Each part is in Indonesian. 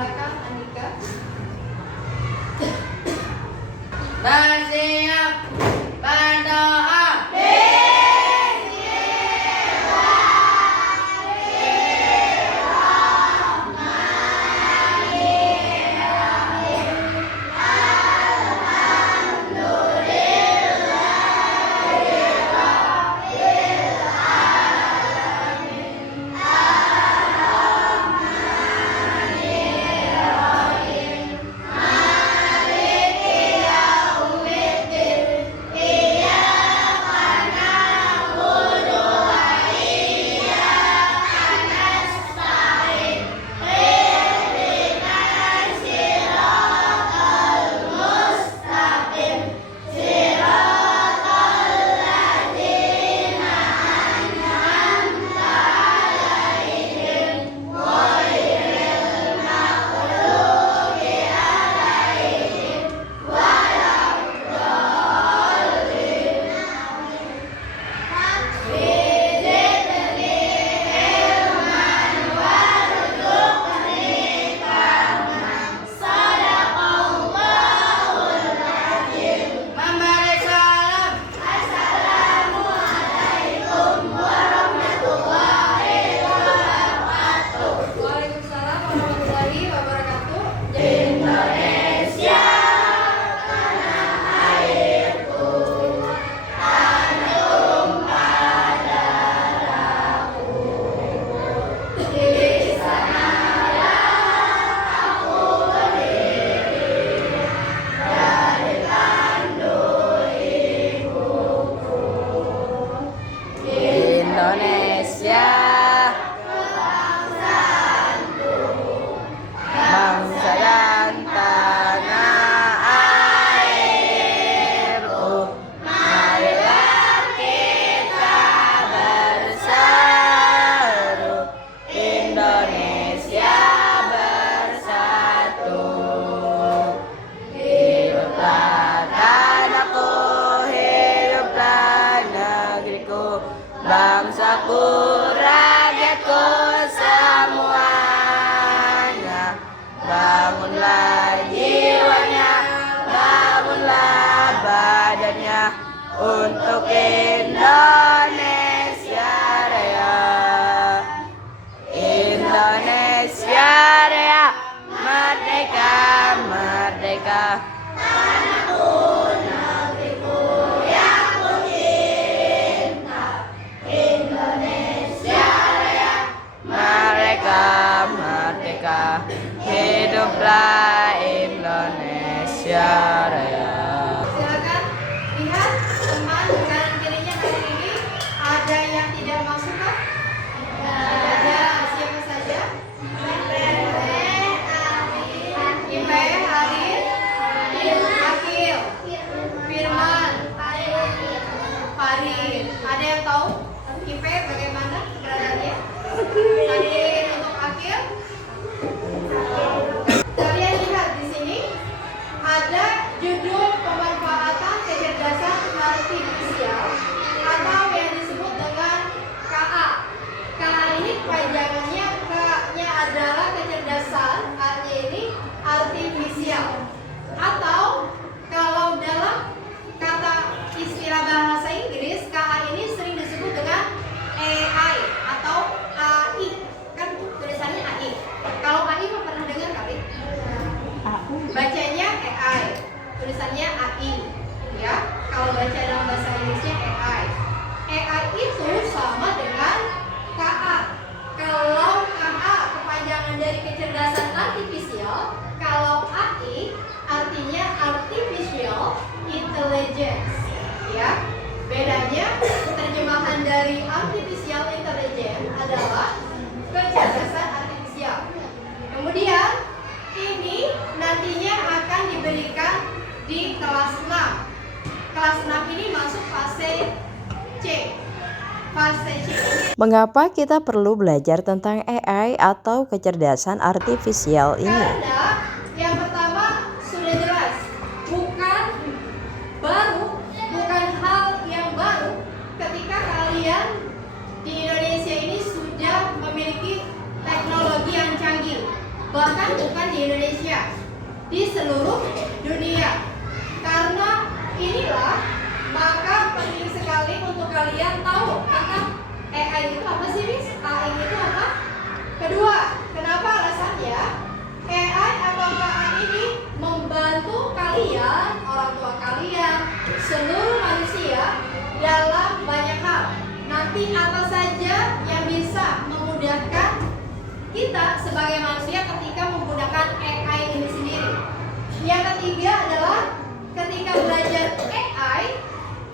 Silakan Andika. Bersiap berdoa. Waalaikumsalam warahmatullahi wabarakatuh. Indonesia. Indonesia, bangsa dan tanah airku, marilah kita berseru, Indonesia bersatu. Hiduplah tanahku, hiduplah negeriku, bangsaku, rakyatku semuanya. Bangunlah jiwanya, bangunlah badannya untuk Indonesia Raya. Indonesia Raya, merdeka, merdeka. Merdeka, merdeka, hiduplah Indonesia Raya. Silakan lihat teman kanan kirinya hari ini ada yang tidak masuk kah? Ada siapa saja? Impe, Arif, Akil, Firman, Farid. Ada yang tahu Impe bagaimana keberadaannya? Nanti untuk Akil. Kalian lihat di sini ada judul pemanfaatan kecerdasan artifisial atau yang disebut dengan KA. KA ini kepanjangannya, K-nya adalah kecerdasan, A-nya ini artifisial. Atau kalau dalam kata istilah bahasa Inggris, KA ini sering disebut dengan AI atau AI. Kan tulisannya AI. Kalau AI mah pernah dengar kali? Bacanya AI, tulisannya AI, ya. Kalau baca dalam bahasa Inggrisnya AI. AI itu sama dengan KA. Kalau KA kepanjangan dari kecerdasan artifisial, kalau AI artinya artificial intelligence, ya. Bedanya terjemahan dari artificial intelligence adalah kecerdasan artifisial. Kemudian ini nantinya akan diberikan di kelas 6. Kelas 6 ini masuk fase C. Fase C ini Mengapa kita perlu belajar tentang AI atau kecerdasan artifisial ini? karena yang pertama sudah jelas, bukan baru, bukan hal yang baru ketika kalian di Indonesia ini sudah memiliki teknologi yang canggih. bahkan bukan di Indonesia, di seluruh dunia. Karena inilah, maka penting sekali untuk kalian tahu tentang AI itu apa sih, Miss? AI itu apa? Kedua, kenapa alasannya? AI atau KA ini membantu kalian, orang tua kalian, seluruh manusia dalam banyak hal. Nanti apa saja yang bisa memudahkan kita sebagai manusia ketika menggunakan AI ini sendiri. Yang ketiga adalah ketika belajar AI,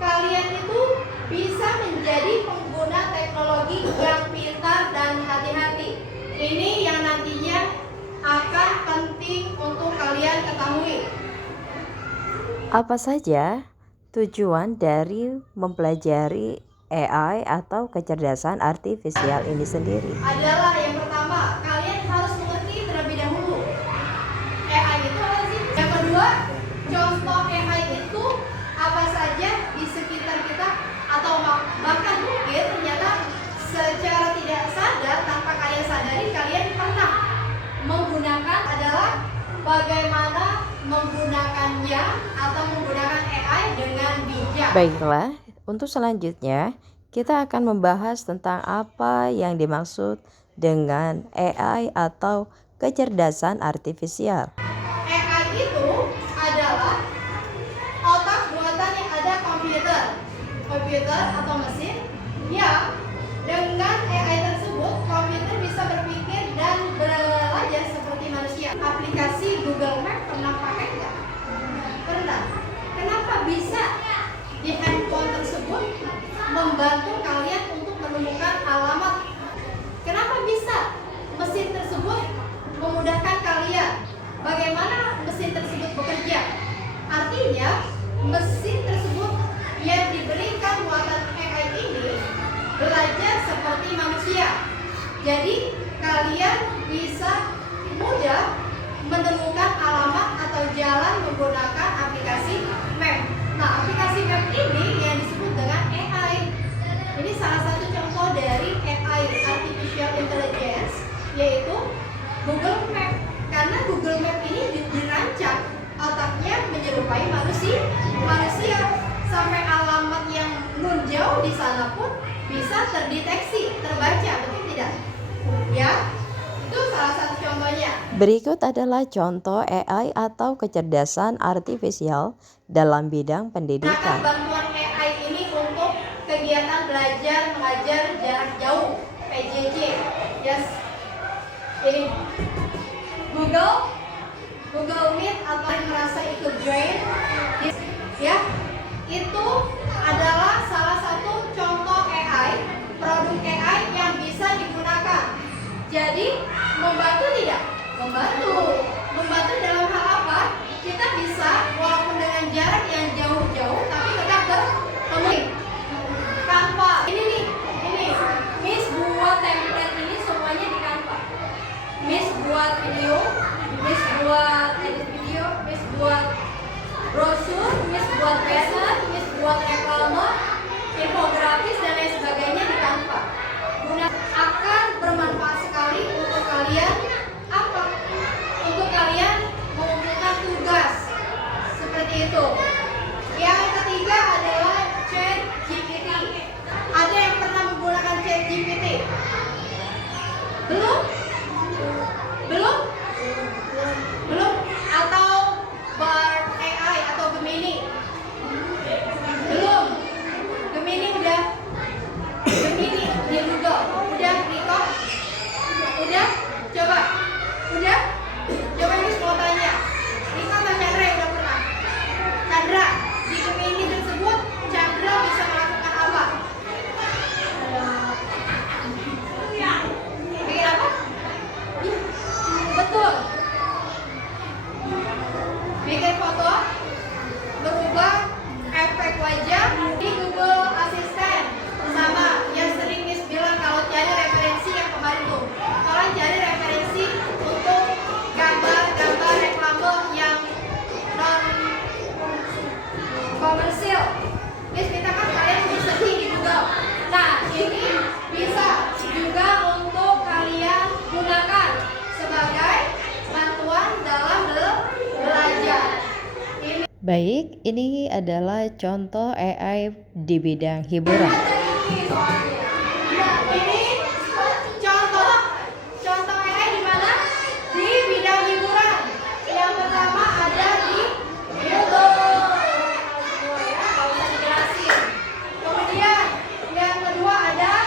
kalian itu bisa menjadi pengguna teknologi yang pintar dan hati-hati. Ini yang nantinya akan penting untuk kalian ketahui. Apa saja tujuan dari mempelajari AI atau kecerdasan artifisial ini sendiri? Adalah yang pertama, kalian harus mengerti terlebih dahulu AI itu apa sih? Yang kedua, contoh AI itu apa saja di sekitar kita, atau bahkan mungkin ternyata secara tidak sadar, tanpa kalian sadari, kalian pernah menggunakan, adalah bagaimana menggunakannya atau menggunakan AI dengan bijak. Baiklah, untuk selanjutnya kita akan membahas tentang apa yang dimaksud dengan AI atau kecerdasan artifisial. AI itu adalah otak buatan yang ada komputer atau mesin, yang dengan AI tersebut komputer bisa berpikir dan belajar seperti manusia. Aplikasi Google Map pernah pakai nggak? Pernah. Kenapa bisa di handphone tersebut membantu kalian untuk menemukan alamat? Kenapa bisa mesin tersebut memudahkan kalian? Bagaimana mesin tersebut bekerja? Artinya, mesin tersebut yang diberikan buatan AI ini belajar seperti manusia. Jadi, kalian bisa mudah menemukan alamat atau jalan menggunakan aplikasi map. Nah, aplikasi map ini yang disebut dengan AI. Ini salah satu contoh dari AI, Artificial Intelligence, yaitu Google Map. Karena Google Map ini dirancang otaknya menyerupai manusia, sampai alamat yang nun jauh di sana pun bisa terdeteksi, terbaca, betul tidak? Ya, itu salah satu contohnya. Berikut adalah contoh AI atau kecerdasan artifisial dalam bidang Gunakan pendidikan. bantuan AI ini untuk kegiatan belajar mengajar jarak jauh, PJJ. Yes. Ini Google Meet atau yang merasa ikut join, ya, itu adalah salah satu contoh AI, produk AI yang bisa digunakan. Jadi membantu tidak? Membantu dalam hal apa? Kita bisa walaupun dengan jarak yang jauh-jauh tapi tetap bertemu. Canva ini Miss buat template ini semuanya di Canva. Miss buat video, Miss buat edit video, Miss buat brosur, Miss buat banner, Miss buat reklame, infografis dan lain sebagainya di Canva. Akan bermanfaat sekali untuk kalian apa? Untuk kalian mengumpulkan tugas seperti itu. Yang ketiga adalah ChatGPT. Ada yang pernah menggunakan ChatGPT? Belum? Atau Bard AI atau Gemini? Belum. Baik, ini adalah contoh AI di bidang hiburan. Ini contoh AI di mana? Di bidang hiburan. Yang pertama ada di YouTube. Ya, nggak usah dijelasin. Kemudian yang kedua ada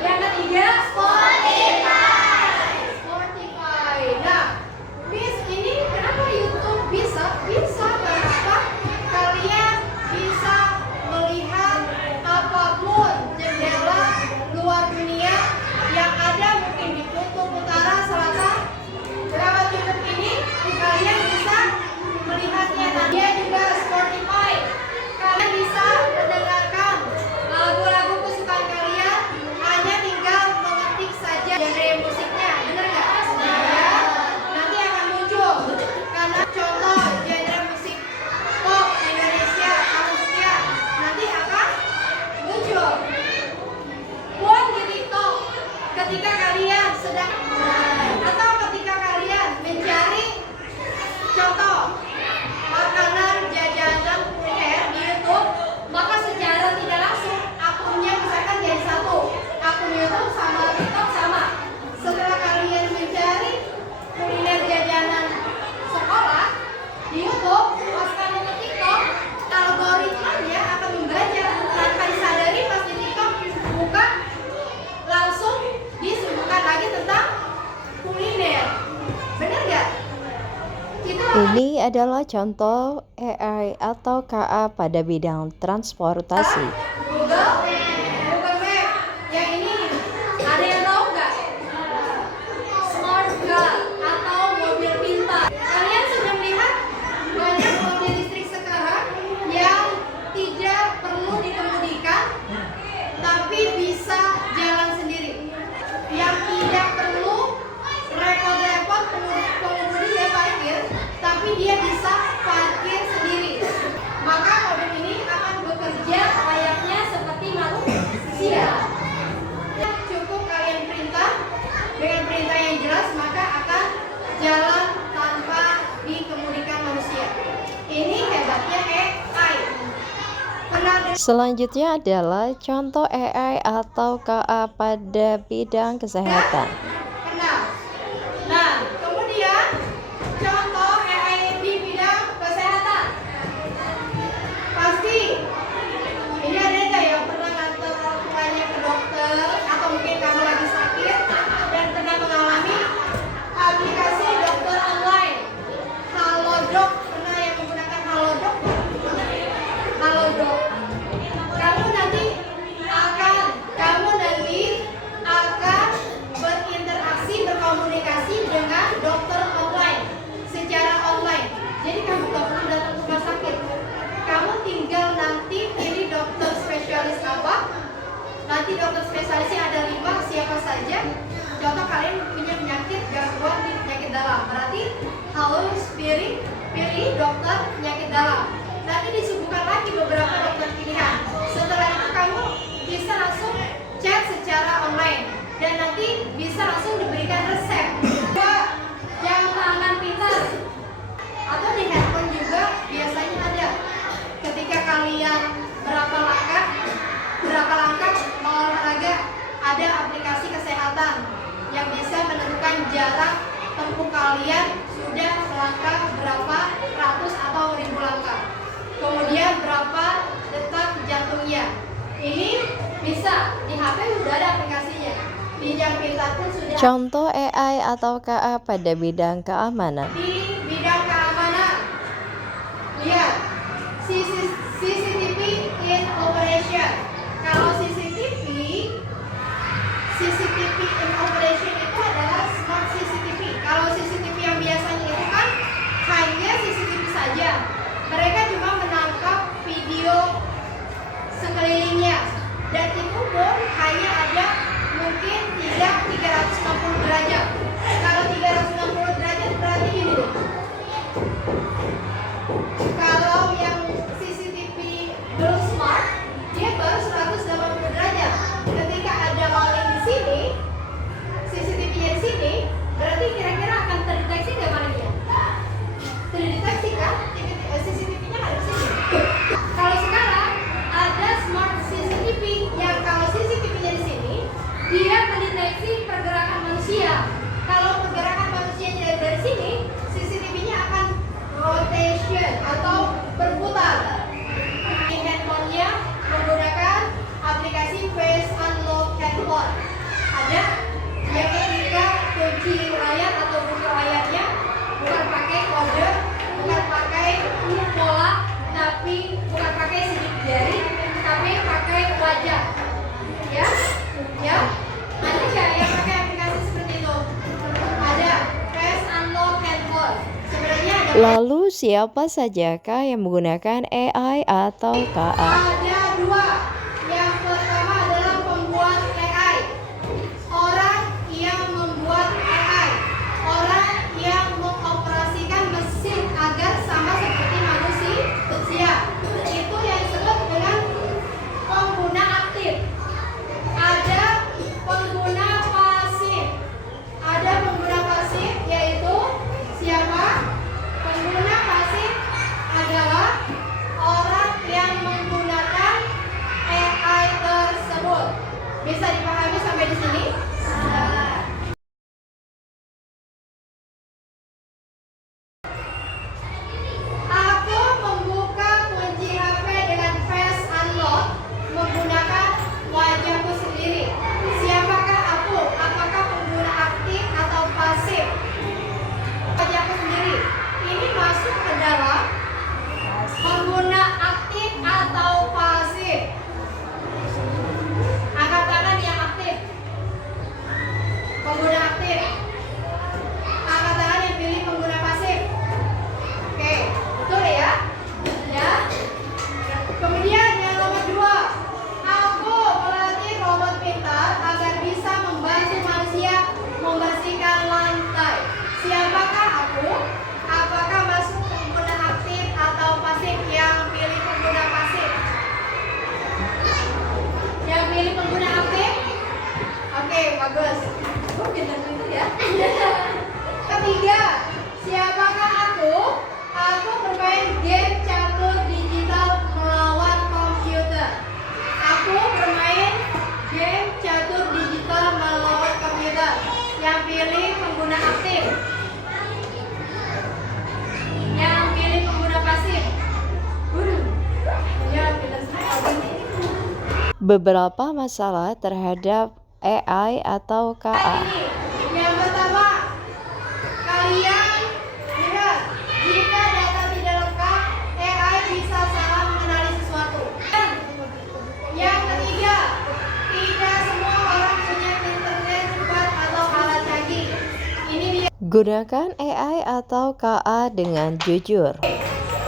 yang ketiga Spotify. Nah, Miss, ini kenapa YouTube bisa? Bisa kenapa? Kalian bisa melihat apapun jendela luar dunia yang ada mungkin di kutub utara, selatan. Lewat YouTube ini kalian bisa melihatnya. Nah, dia juga Spotify. Kalian bisa mendengarkan lagu-lagu kesukaan kalian. Hanya tinggal mengetik saja genre musiknya. Bener nggak? Ya, nanti akan muncul. Karena contoh genre musik pop Indonesia, Asia, nanti akan muncul. Pun di TikTok, ketika kalian sedang atau ketika kalian mencari contoh makanan, jajanan, kuliner di YouTube, maka secara tidak langsung akunnya misalkan jadi satu, akun YouTube sama TikTok sama. Setelah kalian mencari kuliner jajanan sekolah di YouTube, pas kamu ke TikTok, algoritmanya akan membaca. Tanpa disadari pas di TikTok buka, langsung disuguhkan lagi tentang kuliner. Bener nggak? Itu Ini adalah contoh AI atau KA pada bidang transportasi. Google Map. Yang ini ada yang tahu nggak? Smart car atau mobil pintar. Kalian sudah melihat banyak mobil listrik sekarang yang tidak perlu dikemudikan, tapi bisa jalan sendiri. Yang tidak perlu repot-repot pengemudinya parkir, tapi dia bisa parkir sendiri. Maka mobil ini akan bekerja layaknya seperti manusia. Cukup kalian perintah, dengan perintah yang jelas maka akan jalan tanpa dikemudikan manusia. Ini hebatnya AI. Pernah dengar Selanjutnya adalah contoh AI atau KA pada bidang kesehatan. Kenal. Nah, kemudian contoh AI di bidang kesehatan. Pasti ini ada nggak yang pernah nganter orang tuanya ke dokter, atau mungkin kamu lagi sakit dan pernah mengalami aplikasi dokter online. Halodoc, pernah yang menggunakan Halodoc? Halodoc. Kamu nanti akan berinteraksi, berkomunikasi dengan dokter online secara online. Jadi kamu gak perlu datang ke rumah sakit. Kamu tinggal nanti pilih dokter spesialis apa. Nanti dokter spesialisnya ada 5, siapa saja. Contoh kalian punya penyakit gangguan di penyakit dalam, berarti harus pilih dokter penyakit dalam. Nanti disuguhkan lagi beberapa dokter pilihan. Setelah itu kamu bisa langsung chat secara online dan nanti bisa langsung diberikan resep. Jam tangan pintar atau di handphone juga biasanya ada. Ketika kalian berapa langkah mau olahraga, ada aplikasi kesehatan yang bisa menentukan jarak tempuh kalian sudah melangkah berapa ratus atau ribu langkah. Kemudian berapa detak jantungnya. Ini bisa di HP sudah ada aplikasinya. Di jam pintar pun sudah. Contoh AI atau KA pada bidang keamanan. Di bidang keamanan, lihat CCTV in operation. Kalau CCTV in operation itu adalah smart CCTV. Kalau CCTV yang biasanya itu kan hanya CCTV saja. Mereka cuma menangkap video sekelilingnya, dan itu pun hanya ada mungkin tidak 360 derajat. Kalau 360 derajat berarti ini nih. Kalau yang CCTV belum smart, dia baru 180 derajat. Ketika ada maling di sini, CCTV-nya di sini, berarti kira-kira akan terdeteksi nggak mendeteksi pergerakan manusia. Kalau pergerakan manusianya dari sini, CCTV-nya akan rotation atau berputar. Di handphonenya menggunakan aplikasi Face Unlock Handphone. Ada yang ketika kunci layar atau buka layarnya bukan pakai kode, bukan pakai pola, tapi bukan pakai sidik jari, tapi pakai wajah. Ya, ya. Ada nggak yang pakai aplikasi seperti itu? Ada. Face Unlock Handphone. Sebenarnya ada. Lalu siapa sajakah yang menggunakan AI atau KA? Ada dua. Yang pertama adalah pembuat AI. Orang yang membuat AI. Orang yang mengoperasikan mesin agar sama seperti manusia. Itu yang disebut dengan pengguna aktif. Ada pengguna pasif. Ada pengguna pasif yaitu siapa? Pengguna pasif adalah orang yang menggunakan AI tersebut. Bisa dipahami sampai di sini? Aku membuka kunci HP dengan face unlock menggunakan wajahku sendiri. Siapakah aku? Apakah pengguna aktif atau pasif? Wajahku sendiri. Ini masuk ke dalam pengguna aktif atau pasif. Angkat tangan yang aktif. Pengguna aktif. Angkat tangan yang pilih pengguna pasif. Oke, betul ya? Ya. Kemudian yang nomor 2, aku melatih robot pintar agar bisa membantu manusia membersihkan lantai. Siapakah aku? Apakah masuk pengguna aktif atau pasif? Yang pilih pengguna pasif. Yang pilih pengguna aktif? Oke, bagus. Oh, pintar-pintar ya. Ketiga, siapakah aku? Aku bermain game catur digital melawan komputer. Aku bermain game catur digital melawan komputer. Yang pilih pengguna aktif. Yang pilih pengguna pasif. Ya, pintar sekali. Beberapa masalah terhadap AI atau KA. Ini yang pertama, kalian lihat jika data tidak lengkap, AI bisa salah mengenali sesuatu. Dan yang ketiga, tidak semua orang punya internet cepat atau alat canggih. Ini dia. Gunakan AI atau KA dengan jujur.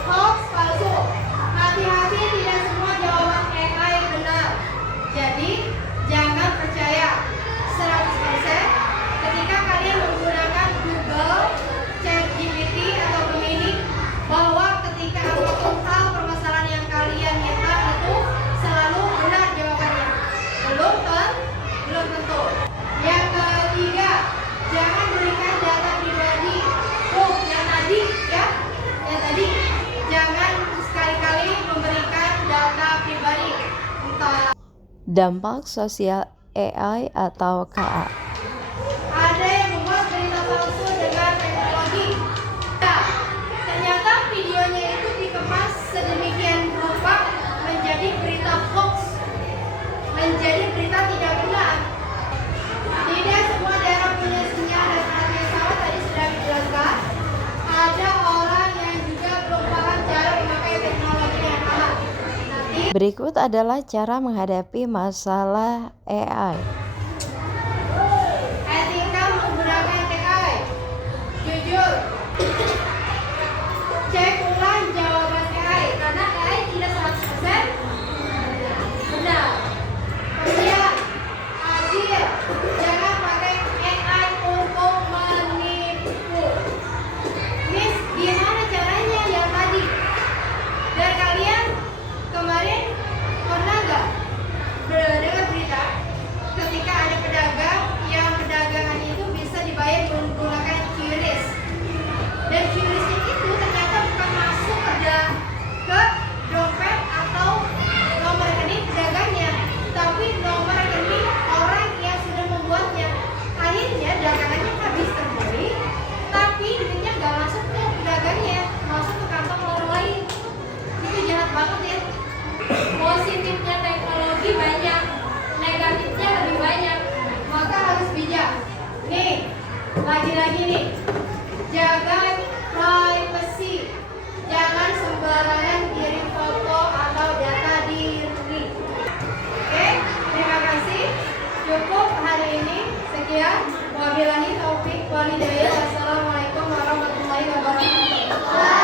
Hoax palsu. Hati-hati, tidak semua jawaban AI benar. Jadi, jangan percaya 100% ketika kalian menggunakan Google, ChatGPT atau Gemini, bahwa ketika apapun hal permasalahan yang kalian minta itu selalu benar jawabannya. Belum tentu. Yang ketiga, jangan berikan data pribadi. Yang tadi ya, yang tadi jangan sekali-kali memberikan data pribadi. Entah Dampak sosial AI atau KA. ada yang membuat berita palsu dengan teknologi. Nah, ternyata videonya itu dikemas sedemikian rupa menjadi berita hoax, menjadi berita tidak benar. Tidak semua daerah punya sinyal dan alat yang sama, tadi sudah dijelaskan. Ada orang yang juga belum paham cara memakai teknologi dengan aman. Nanti Berikut adalah cara menghadapi masalah AI. etika menggunakan AI. Jujur. Cek ulang jawaban AI karena AI tidak 100% benar. Kemudian adil. Jangan pakai AI untuk menipu. Miss, gimana caranya yang tadi? Dan kalian kemarin pernah nggak mendengar berita ketika lagi nih. Jaga privacy. Jangan sembarangan kirim foto atau data diri. Oke, terima kasih. Cukup hari ini. Sekian. Wabillahi taufik wal hidayah. Wassalamualaikum warahmatullahi wabarakatuh.